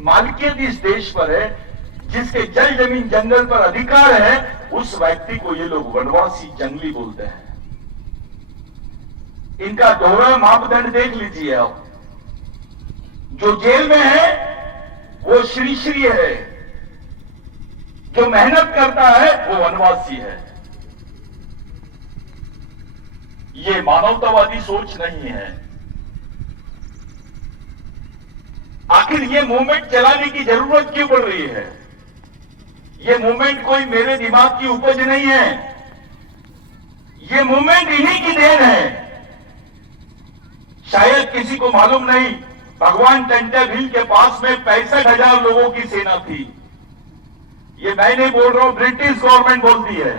मालिकियत इस देश पर है, जिसके जल जमीन जंगल पर अधिकार है, उस व्यक्ति को ये लोग वनवासी जंगली बोलते हैं। इनका दोहरा मापदंड देख लीजिए आप। जो जेल में है वो श्री श्री है, जो मेहनत करता है वो वनवासी है। ये मानवतावादी सोच नहीं है। आखिर ये मूवमेंट चलाने की जरूरत क्यों पड़ रही है? ये मूवमेंट कोई मेरे दिमाग की उपज नहीं है। ये मूवमेंट इन्हीं की देन है। शायद किसी को मालूम नहीं, भगवान टंटा भील के पास में 65,000 लोगों की सेना थी। ये मैं नहीं बोल रहा हूं, ब्रिटिश गवर्नमेंट बोलती है।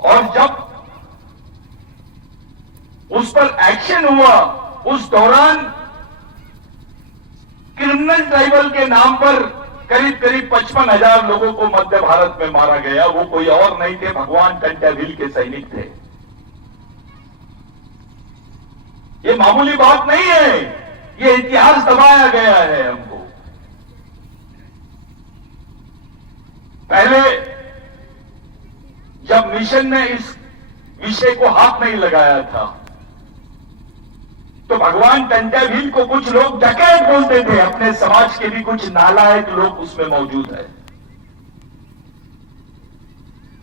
और जब उस पर एक्शन हुआ, उस दौरान क्रिमिनल ट्राइबल के नाम पर करीब करीब 55,000 लोगों को मध्य भारत में मारा गया। वो कोई और नहीं थे, भगवान टंटा भील के सैनिक थे। ये मामूली बात नहीं है, ये इतिहास दबाया गया है हमको। पहले जब मिशन ने इस विषय को हाथ नहीं लगाया था, तो भगवान टंटा भील को कुछ लोग डकैत बोलते थे। अपने समाज के भी कुछ नालायक लोग उसमें मौजूद है।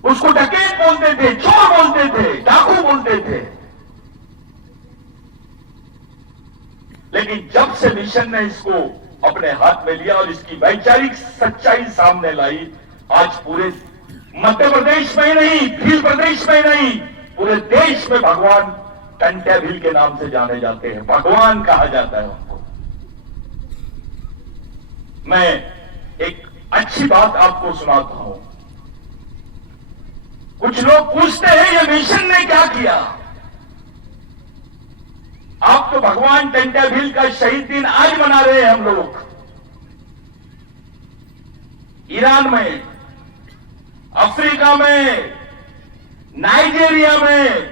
उसको डकैत बोलते थे, चोर बोलते थे, डाकू बोलते थे। लेकिन जब से मिशन ने इसको अपने हाथ में लिया और इसकी वैचारिक सच्चाई सामने लाई, आज पूरे मध्य प्रदेश में ही नहीं, भील प्रदेश में ही नहीं, पूरे देश में भगवान टंटा भील के नाम से जाने जाते हैं। भगवान कहा जाता है उनको। मैं एक अच्छी बात आपको सुनाता हूं। कुछ लोग पूछते हैं ये मिशन ने क्या किया? आप तो भगवान टंटा भील का शहीद दिन आज मना रहे हैं हम लोग। ईरान में, अफ्रीका में, नाइजीरिया में,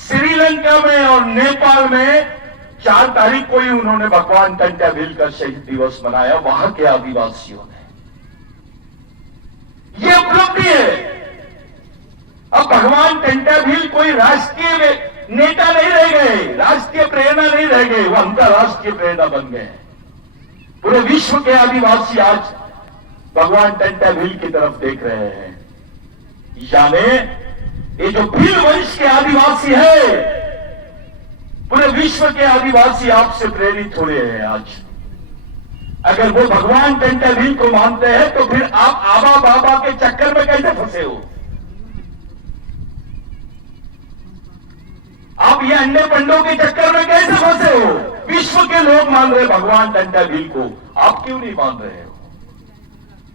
श्रीलंका में और नेपाल में 4 तारीख को ही उन्होंने भगवान टंटा भील का शहीद दिवस मनाया, वहां के आदिवासियों ने। यह उपलब्धि है। अब भगवान टंटा भील कोई राष्ट्रीय नेता नहीं रह गए, राष्ट्रीय प्रेरणा नहीं रह गए, वो अंतरराष्ट्रीय प्रेरणा बन गए। पूरे विश्व के आदिवासी आज भगवान टंटा भील की तरफ देख रहे हैं। यानी ये जो भील वंश के आदिवासी है, पूरे विश्व के आदिवासी आपसे प्रेरित हो रहे हैं आज। अगर वो भगवान टंटा भील को मानते हैं तो फिर आप आबा बाबा के चक्कर में कैसे फंसे हो? आप ये अंडे पंडों के चक्कर में कैसे फंसे हो? विश्व के लोग मान रहे भगवान टंटा भील को, आप क्यों नहीं मान रहे हो?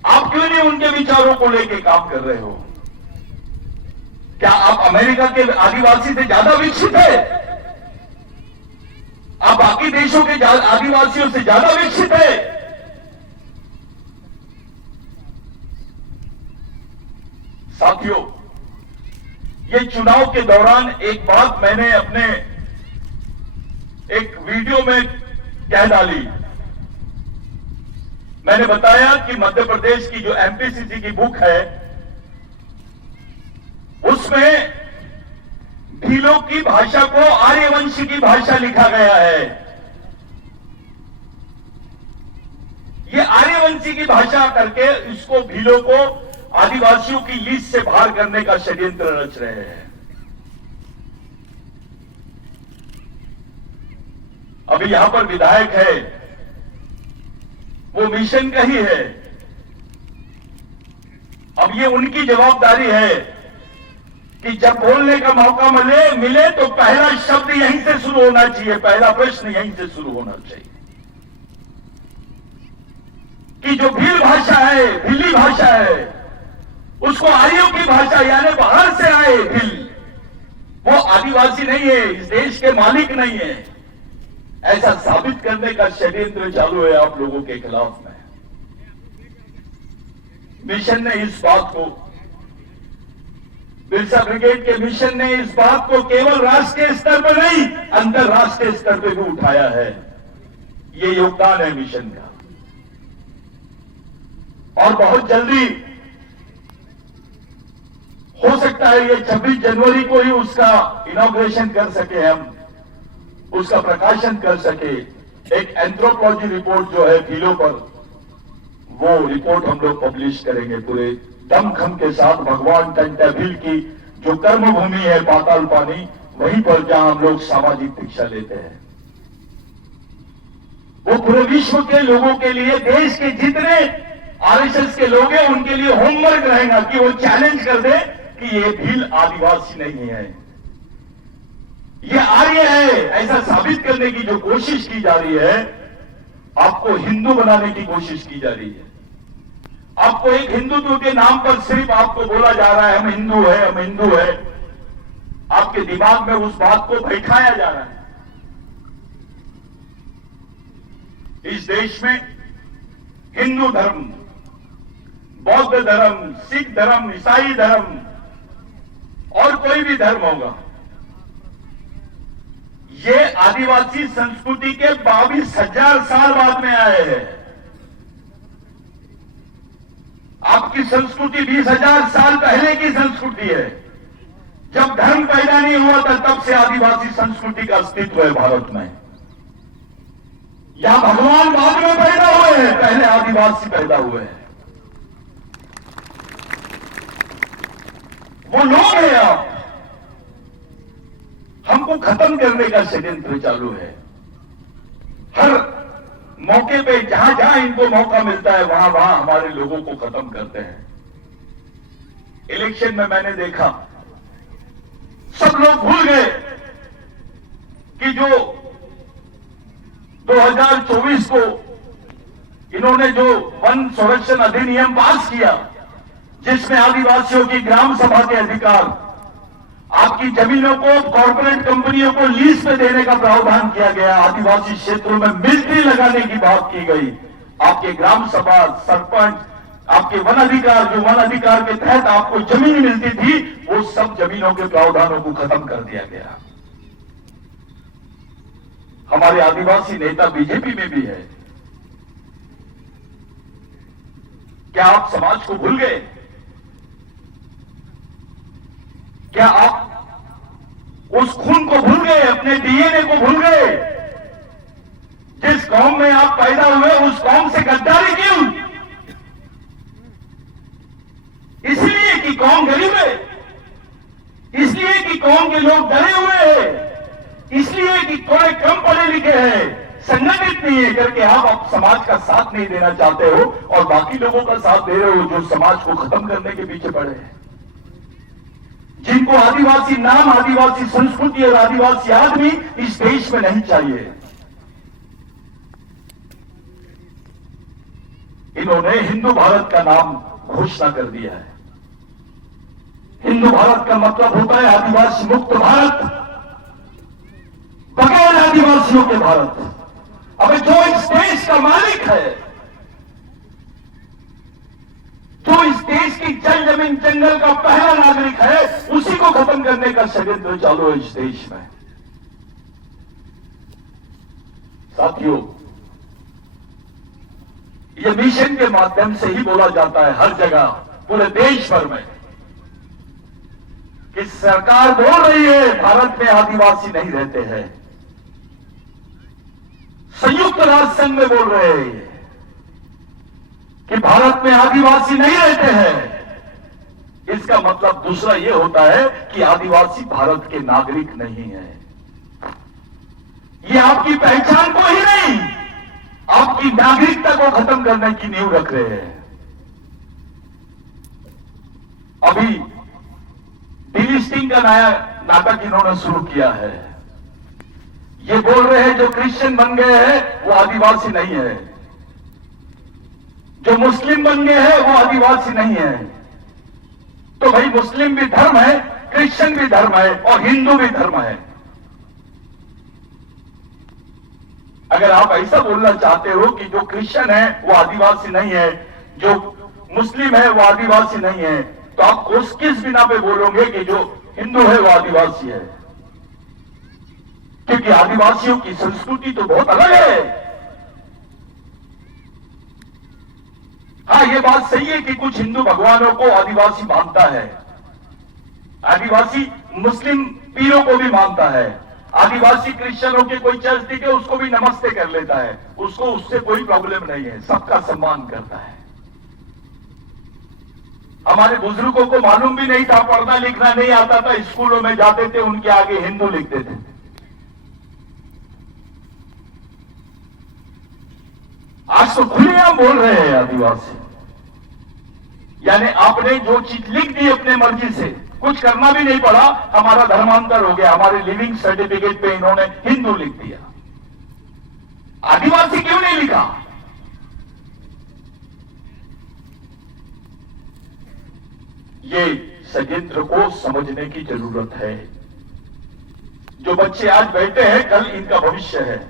आप क्यों नहीं उनके विचारों को लेकर काम कर रहे हो? क्या आप अमेरिका के आदिवासी से ज्यादा विकसित है? आप बाकी देशों के आदिवासियों से ज्यादा विकसित है? साथियों, ये चुनाव के दौरान एक बात मैंने अपने एक वीडियो में कह डाली। मैंने बताया कि मध्य प्रदेश की जो एमपीसीसी की बुक है, उसमें भीलों की भाषा को आर्यवंश की भाषा लिखा गया है। ये आर्यवंशी की भाषा करके इसको भीलों को आदिवासियों की लिस्ट से बाहर करने का षड्यंत्र रच रहे हैं। अभी यहां पर विधायक है, वो मिशन का ही है। अब ये उनकी जवाबदारी है कि जब बोलने का मौका मिले तो पहला शब्द यहीं से शुरू होना चाहिए, पहला प्रश्न यहीं से शुरू होना चाहिए कि जो भील भाषा है, भीली भाषा है, उसको आर्यों की भाषा यानी बाहर से आए भील, वो आदिवासी नहीं है, इस देश के मालिक नहीं है, ऐसा साबित करने का षड्यंत्र चालू है आप लोगों के खिलाफ में। मिशन ने इस बात को बिरसा ब्रिगेड के मिशन ने इस बात को केवल राष्ट्रीय स्तर पर नहीं, अंतरराष्ट्रीय स्तर पर भी उठाया है। ये योगदान है मिशन का। और बहुत जल्दी हो सकता है ये 26 जनवरी को ही उसका इनॉग्रेशन कर सके, हम उसका प्रकाशन कर सके। एक एंथ्रोपोलॉजी रिपोर्ट जो है फीलों पर, वो रिपोर्ट हम लोग पब्लिश करेंगे पूरे दमखम के साथ। भगवान टंटाभिल की जो कर्मभूमि है पाताल पानी, वहीं पर जहां हम लोग सामाजिक दीक्षा लेते हैं, वो पूरे विश्व के लोगों के लिए, देश के जितने आरएसएस के लोग हैं उनके लिए होमवर्क रहेगा कि वो चैलेंज कर दे कि ये भील आदिवासी नहीं है, ये आर्य है। ऐसा साबित करने की जो कोशिश की जा रही है, आपको हिंदू बनाने की कोशिश की जा रही है। आपको एक हिंदुत्व के नाम पर सिर्फ आपको बोला जा रहा है हम हिंदू है, हम हिंदू है। आपके दिमाग में उस बात को बैठाया जा रहा है। इस देश में हिंदू धर्म, बौद्ध धर्म, सिख धर्म, ईसाई धर्म और कोई भी धर्म होगा, ये आदिवासी संस्कृति के 22,000 साल बाद में आए हैं। आपकी संस्कृति 20,000 साल पहले की संस्कृति है। जब धर्म पैदा नहीं हुआ था तब से आदिवासी संस्कृति का अस्तित्व है भारत में। यहां भगवान बाद में पैदा हुए हैं, पहले आदिवासी पैदा हुए हैं। वो लोग हैं आप, हमको खत्म करने का षड्यंत्र चालू है। हर मौके पे जहां जहां इनको मौका मिलता है वहां वहां हमारे लोगों को खत्म करते हैं। इलेक्शन में मैंने देखा सब लोग भूल गए कि जो 2024 को इन्होंने जो वन संरक्षण अधिनियम पास किया, जिसमें आदिवासियों की ग्राम सभा के अधिकार, आपकी जमीनों को कॉर्पोरेट कंपनियों को लीज पे देने का प्रावधान किया गया, आदिवासी क्षेत्रों में मिलिट्री लगाने की बात की गई, आपके ग्राम सभा, सरपंच, आपके वन अधिकार, जो वन अधिकार के तहत आपको जमीन मिलती थी, वो सब जमीनों के प्रावधानों को खत्म कर दिया गया। हमारे आदिवासी नेता बीजेपी में भी है। क्या आप समाज को भूल गए? क्या आप उस खून को भूल गए, अपने डीएनए को भूल गए? जिस कौम में आप पैदा हुए उस कौम से गद्दारी क्यों? इसलिए कि कौम गरीब है, इसलिए कि कौम के लोग डरे हुए हैं, इसलिए कि थोड़े कम पढ़े लिखे हैं, संगठित नहीं है करके आप समाज का साथ नहीं देना चाहते हो और बाकी लोगों का साथ दे रहे हो जो समाज को खत्म करने के पीछे पड़े हैं, जिनको आदिवासी नाम, आदिवासी संस्कृति और आदिवासी आदमी इस देश में नहीं चाहिए। इन्होंने हिंदू भारत का नाम घोषणा कर दिया है। हिंदू भारत का मतलब होता है आदिवासी मुक्त भारत, बगैर आदिवासियों के भारत। अब जो इस देश का मालिक है, जो इस देश की जल जमीन जंगल का पहला नागरिक है, उसी को खत्म करने का षड्यंत्र चालू है इस देश में। साथियों, ये मिशन के माध्यम से ही बोला जाता है हर जगह, पूरे देश भर में, कि सरकार बोल रही है भारत में आदिवासी नहीं रहते हैं। संयुक्त राष्ट्र संघ में बोल रहे हैं कि भारत में आदिवासी नहीं रहते हैं। इसका मतलब दूसरा यह होता है कि आदिवासी भारत के नागरिक नहीं है। ये आपकी पहचान को ही नहीं, आपकी नागरिकता को खत्म करने की नींव रख रहे हैं। अभी डिलिस्टिंग का नया नाटक इन्होंने शुरू किया है। ये बोल रहे हैं जो क्रिश्चियन बन गए हैं वो आदिवासी नहीं है, जो मुस्लिम बन गए हैं वो आदिवासी नहीं है। तो भाई मुस्लिम भी धर्म है, क्रिश्चियन भी धर्म है और हिंदू भी धर्म है। अगर आप ऐसा बोलना चाहते हो कि जो क्रिश्चियन है वो आदिवासी नहीं है, जो मुस्लिम है वो आदिवासी नहीं है, तो आप किस बिना पे बोलोगे कि जो हिंदू है वो आदिवासी है? क्योंकि आदिवासियों की संस्कृति तो बहुत अलग है। हाँ, ये बात सही है कि कुछ हिंदू भगवानों को आदिवासी मानता है, आदिवासी मुस्लिम पीरों को भी मानता है, आदिवासी क्रिश्चियनों के कोई चर्च दिखे उसको भी नमस्ते कर लेता है, उसको उससे कोई प्रॉब्लम नहीं है, सबका सम्मान करता है। हमारे बुजुर्गों को मालूम भी नहीं था, पढ़ना लिखना नहीं आता था, स्कूलों में जाते थे, उनके आगे हिंदू लिखते थे। आज तो खुलेआम बोल रहे हैं आदिवासी, यानी आपने जो चीज लिख दी अपने मर्जी से, कुछ करना भी नहीं पड़ा, हमारा धर्मांतर हो गया, हमारे लिविंग सर्टिफिकेट पे इन्होंने हिंदू लिख दिया। आदिवासी क्यों नहीं लिखा? ये षड्यंत्र को समझने की जरूरत है। जो बच्चे आज बैठे हैं, कल इनका भविष्य है।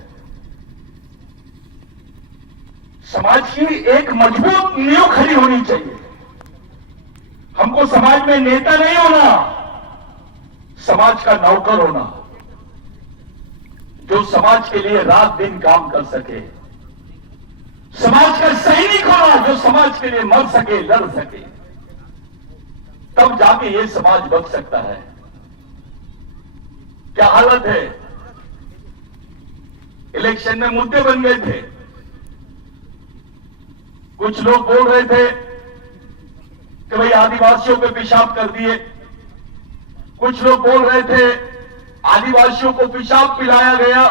समाज की एक मजबूत नींव खड़ी होनी चाहिए। हमको समाज में नेता नहीं होना, समाज का नौकर होना, जो समाज के लिए रात दिन काम कर सके, समाज का सैनिक होना, जो समाज के लिए मर सके, लड़ सके, तब जाके ये समाज बच सकता है। क्या हालत है? इलेक्शन में मुद्दे बन गए थे। कुछ लोग बोल रहे थे कि भाई आदिवासियों पे पेशाब कर दिए, कुछ लोग बोल रहे थे आदिवासियों को पेशाब पिलाया गया,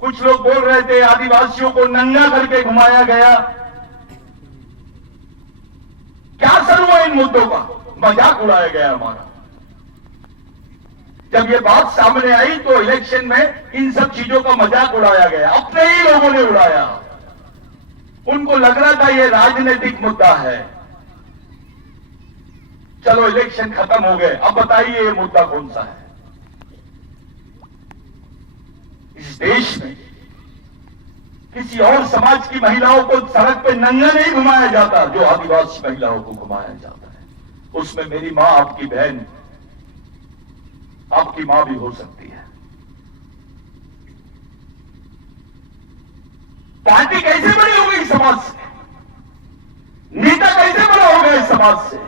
कुछ लोग बोल रहे थे आदिवासियों को नंगा करके घुमाया गया। क्या असर हुआ इन मुद्दों का? मजाक उड़ाया गया हमारा। जब ये बात सामने आई तो इलेक्शन में इन सब चीजों का मजाक उड़ाया गया, अपने ही लोगों ने उड़ाया। उनको लग रहा था ये राजनीतिक मुद्दा है। चलो इलेक्शन खत्म हो गए, अब बताइए ये मुद्दा कौन सा है? इस देश में किसी और समाज की महिलाओं को सड़क पे नंगा नहीं घुमाया जाता जो आदिवासी महिलाओं को घुमाया जाता है। उसमें मेरी मां, आपकी बहन, आपकी मां भी हो सकती है। पार्टी कैसे बड़ी हो गई समाज से? नेता कैसे बड़ा हो गया समाज से?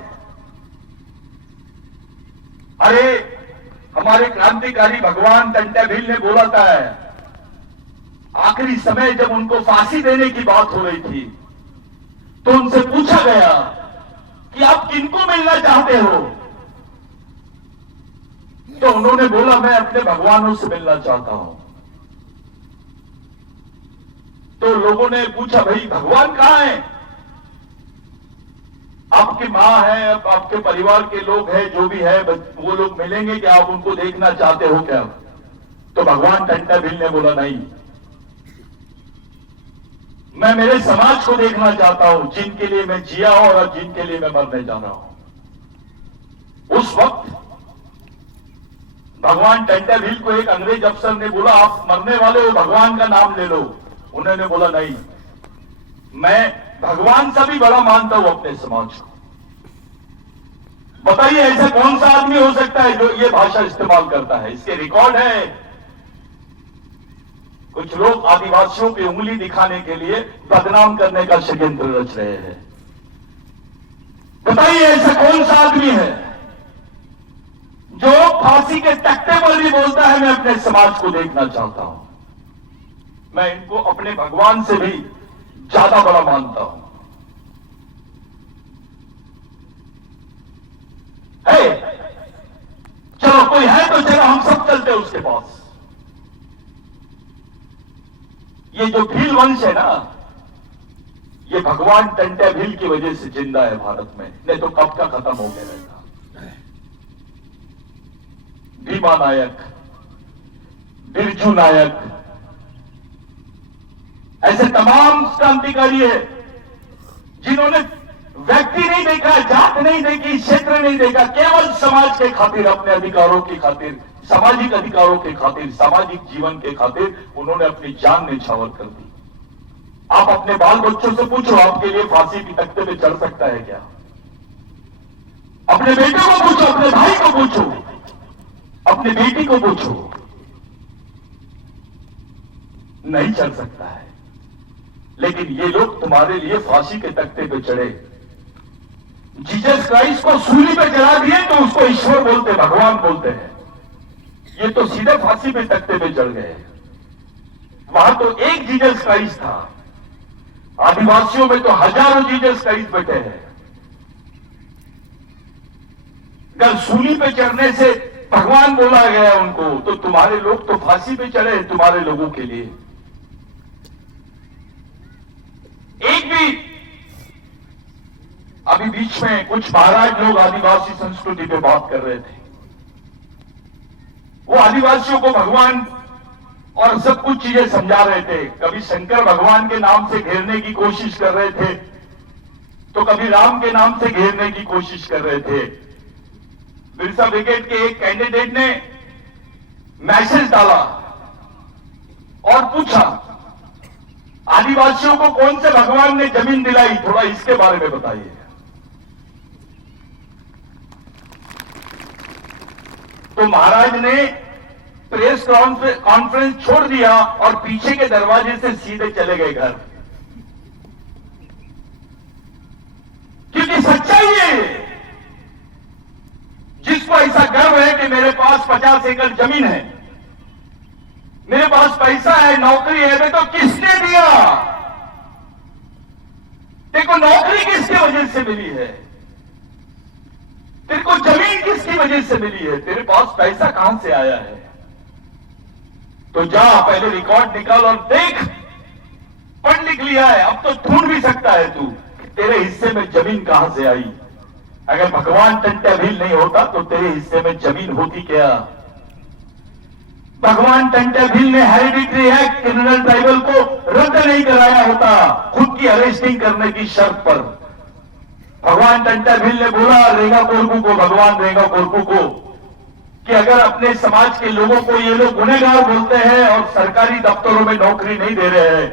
अरे हमारे क्रांतिकारी भगवान टंटा भील ने बोला था, आखिरी समय जब उनको फांसी देने की बात हो रही थी तो उनसे पूछा गया कि आप किनको मिलना चाहते हो? तो उन्होंने बोला मैं अपने भगवानों से मिलना चाहता हूं। तो लोगों ने पूछा भाई भगवान कहां है? आपकी मां है, आपके परिवार के लोग हैं, जो भी है वो लोग मिलेंगे क्या? आप उनको देखना चाहते हो क्या? तो भगवान टंटा भील ने बोला नहीं, मैं मेरे समाज को देखना चाहता हूं, जिनके लिए मैं जिया हूं और जिनके लिए मैं मरने जा रहा हूं। उस वक्त भगवान टंटा भील को एक अंग्रेज अफसर ने बोला आप मरने वाले हो, भगवान का नाम ले लो। उन्होंने बोला नहीं, मैं भगवान से भी बड़ा मानता हूं अपने समाज को। बताइए ऐसा कौन सा आदमी हो सकता है जो ये भाषा इस्तेमाल करता है? इसके रिकॉर्ड है। कुछ लोग आदिवासियों की उंगली दिखाने के लिए बदनाम करने का षड्यंत्र रच रहे हैं। बताइए ऐसा कौन सा आदमी है जो फांसी के तख्ते पर भी बोलता है मैं अपने समाज को देखना चाहता हूं? मैं इनको अपने भगवान से भी ज्यादा बड़ा मानता हूं। है चलो कोई है तो चलो हम सब चलते हैं उसके पास। ये जो भील वंश है ना, ये भगवान टंटा भील की वजह से जिंदा है भारत में, नहीं तो कब का खत्म हो गया रहता। भीमा नायक, बिरजू नायक, ऐसे तमाम क्रांतिकारी है जिन्होंने व्यक्ति नहीं देखा, जात नहीं देखी, क्षेत्र नहीं देखा, केवल समाज के खातिर, अपने अधिकारों की खातिर, सामाजिक अधिकारों के खातिर, सामाजिक जीवन के खातिर उन्होंने अपनी जान न्यौछावर कर दी। आप अपने बाल बच्चों से पूछो आपके लिए फांसी की तख्ते पे चढ़ सकता है क्या? अपने बेटे को पूछो, अपने भाई को पूछो, अपनी बेटी को पूछो, नहीं चल सकता है। लेकिन ये लोग तुम्हारे लिए फांसी के तख्ते पे चढ़े, जीसस क्राइस्ट को सूली पे चढ़ा दिए तो उसको ईश्वर बोलते, भगवान बोलते हैं। ये तो सीधे फांसी पे तख्ते पे चढ़ गए। वहां तो एक जीसस क्राइस्ट था, आदिवासियों में तो हजारों जीसस क्राइस्ट बैठे हैं। अगर सूली पे चढ़ने से भगवान बोला गया उनको, तो तुम्हारे लोग तो फांसी पे चढ़े तुम्हारे लोगों के लिए। एक भी अभी बीच में कुछ महाराज लोग आदिवासी संस्कृति पे बात कर रहे थे। वो आदिवासियों को भगवान और सब कुछ चीजें समझा रहे थे। कभी शंकर भगवान के नाम से घेरने की कोशिश कर रहे थे, तो कभी राम के नाम से घेरने की कोशिश कर रहे थे। बिरसा ब्रिगेड के एक कैंडिडेट ने मैसेज डाला और पूछा, आदिवासियों को कौन से भगवान ने जमीन दिलाई, थोड़ा इसके बारे में बताइए। तो महाराज ने प्रेस कॉन्फ्रेंस छोड़ दिया और पीछे के दरवाजे से सीधे चले गए घर, क्योंकि सच्चाई है। जिसको ऐसा गर्व है कि मेरे पास 50 एकड़ जमीन है, मेरे पास पैसा है, नौकरी है, तो किसने दिया? देखो, नौकरी किसकी वजह से मिली है? तेरे को जमीन किसकी वजह से मिली है? तेरे पास पैसा कहां से आया है? तो जा पहले रिकॉर्ड निकाल और देख, पढ़ लिख लिया है, अब तो ढूंढ भी सकता है तू कि तेरे हिस्से में जमीन कहां से आई। अगर भगवान टंट्या भील नहीं होता तो तेरे हिस्से में जमीन होती क्या? भगवान टंट्या भील ने हेरिडिटरी एक्ट क्रिमिनल ट्राइबल को रद्द नहीं कराया होता खुद की अरेस्टिंग करने की शर्त पर। भगवान टंट्या भील ने बोला रेगा कोरकू को, भगवान रेगा कोरकू को, कि अगर अपने समाज के लोगों को ये लोग गुनहगार बोलते हैं और सरकारी दफ्तरों में नौकरी नहीं दे रहे हैं,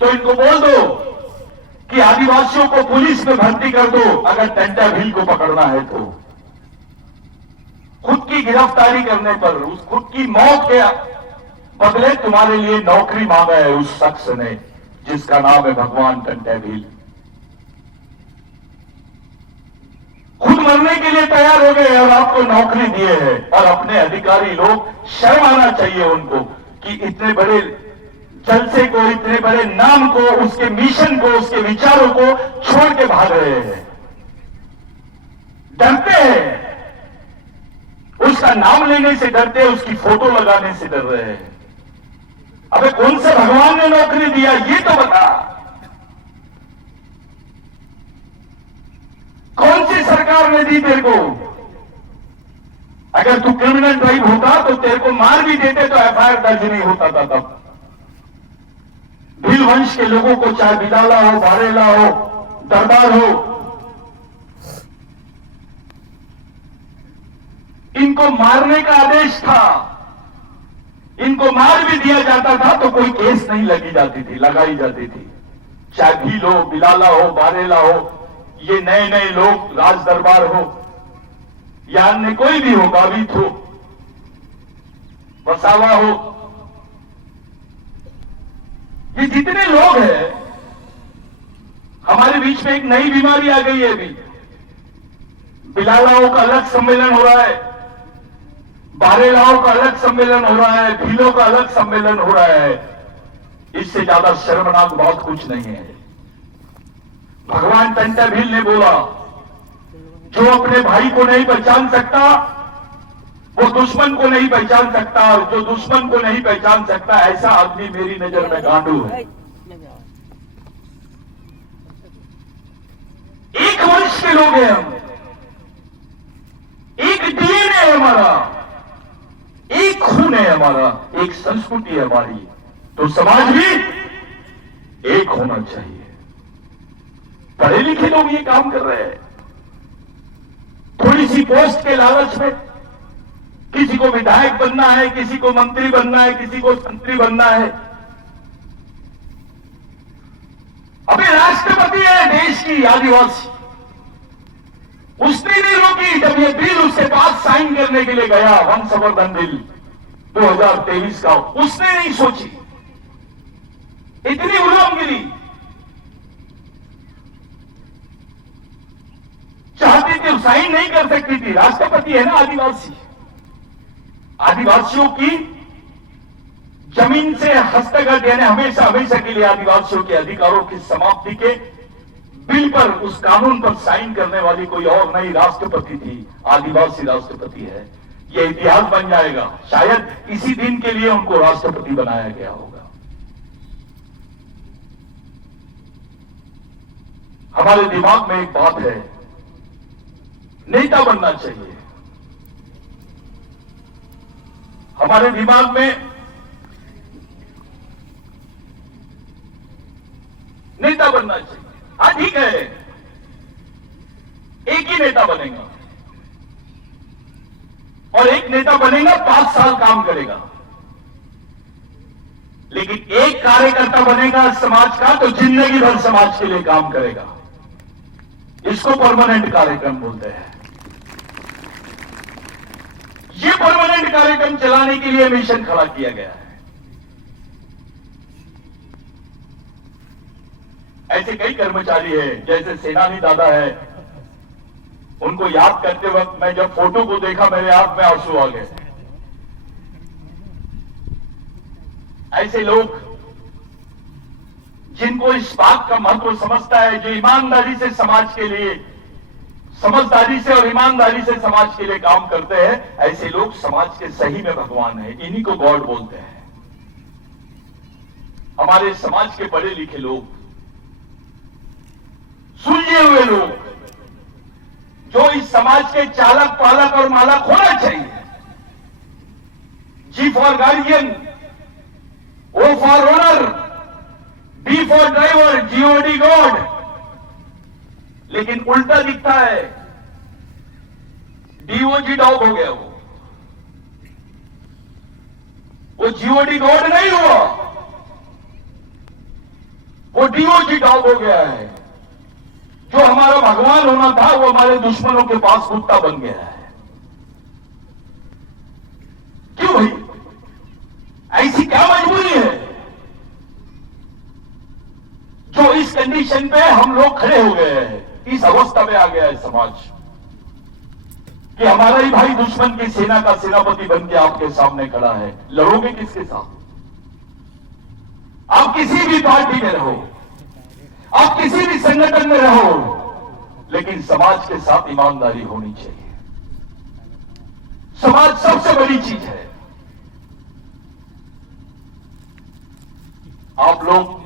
तो इनको बोल दो कि आदिवासियों को पुलिस में भर्ती कर दो अगर टंट्या भील को पकड़ना है तो। खुद की गिरफ्तारी करने पर, उस खुद की मौत के बदले तुम्हारे लिए नौकरी मांगा है उस शख्स ने जिसका नाम है भगवान टंट्या भील। खुद मरने के लिए तैयार हो गए और आपको नौकरी दिए हैं। और अपने अधिकारी लोग, शर्म आना चाहिए उनको कि इतने बड़े जलसे को, इतने बड़े नाम को, उसके मिशन को, उसके विचारों को छोड़ के भाग रहे हैं। डरते हैं, उसका नाम लेने से डरते हैं, उसकी फोटो लगाने से डर रहे हैं। अबे कौन से भगवान ने नौकरी दिया ये तो बता। कौन सी सरकार ने दी तेरे को? अगर तू क्रिमिनल ट्राइब होता तो तेरे को मार भी देते तो एफआईआर दर्ज नहीं होता था तब। भील वंश के लोगों को, चाहे बिलाला हो, बारेला हो, दरबार हो, इनको मारने का आदेश था। इनको मार भी दिया जाता था तो कोई केस नहीं लगाई जाती थी। चाहे भील हो, बिलाला हो, बारेला हो, ये नए नए लोग, राज दरबार हो या अन्य कोई भी हो, गावित हो, वसावा हो, ये जितने लोग हैं, हमारे बीच में एक नई बीमारी आ गई है। अभी बिलालाओं का अलग सम्मेलन हो रहा है, बारेलाओं का अलग सम्मेलन हो रहा है, भीलों का अलग सम्मेलन हो रहा है। इससे ज्यादा शर्मनाक बात कुछ नहीं है। भगवान टंट्या भील ने बोला, जो अपने भाई को नहीं पहचान सकता वो दुश्मन को नहीं पहचान सकता, और जो दुश्मन को नहीं पहचान सकता ऐसा आदमी मेरी नजर में गांडू है। एक वंश के लोग हैं हम, एक डीएनए है हमारा, एक खून है हमारा, एक संस्कृति है हमारी, तो समाज भी एक होना चाहिए। पढ़े लिखे लोग ये काम कर रहे हैं, थोड़ी सी पोस्ट के लालच में। किसी को विधायक बनना है, किसी को मंत्री बनना है, किसी को मंत्री बनना है। अभी राष्ट्रपति है देश की आदिवासी, उसने नहीं रोकी जब ये बिल उसके पास साइन करने के लिए गया, वन संवर्धन बिल 2023 का, उसने नहीं सोची, इतनी उल्लंघनी चाहती थी, साइन नहीं कर सकती थी। राष्ट्रपति है ना आदिवासी, आदिवासियों की जमीन से हस्तगत यानी हमेशा हमेशा के लिए आदिवासियों के अधिकारों की समाप्ति के बिल पर, उस कानून पर साइन करने वाली कोई और नई राष्ट्रपति थी, आदिवासी राष्ट्रपति है। यह इतिहास बन जाएगा, शायद इसी दिन के लिए उनको राष्ट्रपति बनाया गया होगा। हमारे दिमाग में एक बात है, नेता बनना चाहिए। हमारे दिमाग में नेता बनना चाहिए। हाँ ठीक है, एक ही नेता बनेगा और एक नेता बनेगा 5 साल काम करेगा, लेकिन एक कार्यकर्ता बनेगा समाज का तो जिंदगी भर समाज के लिए काम करेगा। इसको परमानेंट कार्यक्रम बोलते हैं। ये परमानेंट कार्यक्रम चलाने के लिए मिशन खड़ा किया गया है। ऐसे कई कर्मचारी हैं, जैसे सेनानी दादा है, उनको याद करते वक्त मैं जब फोटो को देखा मेरे आंख में आंसू आ गए। ऐसे लोग जिनको इस बात का महत्व समझता है, जो ईमानदारी से समाज के लिए, समझदारी से और ईमानदारी से समाज के लिए काम करते हैं, ऐसे लोग समाज के सही में भगवान है, इन्हीं को गॉड बोलते हैं। हमारे समाज के पढ़े लिखे लोग, सुलझे हुए लोग, जो इस समाज के चालक पालक और मालक होना चाहिए, G for guardian, O for owner, D for driver, GOD god, लेकिन उल्टा दिखता है, डीओजी डॉग हो गया। वो जीओडी गॉड नहीं हुआ, वो डीओजी डॉग हो गया है। जो हमारा भगवान होना था वो हमारे दुश्मनों के पास कुत्ता बन गया है। क्यों भाई, ऐसी क्या मजबूरी है जो इस कंडीशन पे हम लोग खड़े हो गए हैं? इस अवस्था में आ गया है समाज कि हमारा ही भाई दुश्मन की सेना का सेनापति बन के आपके सामने खड़ा है। लड़ोगे किसके साथ? आप किसी भी पार्टी में रहो, आप किसी भी संगठन में रहो, लेकिन समाज के साथ ईमानदारी होनी चाहिए। समाज सबसे बड़ी चीज है। आप लोग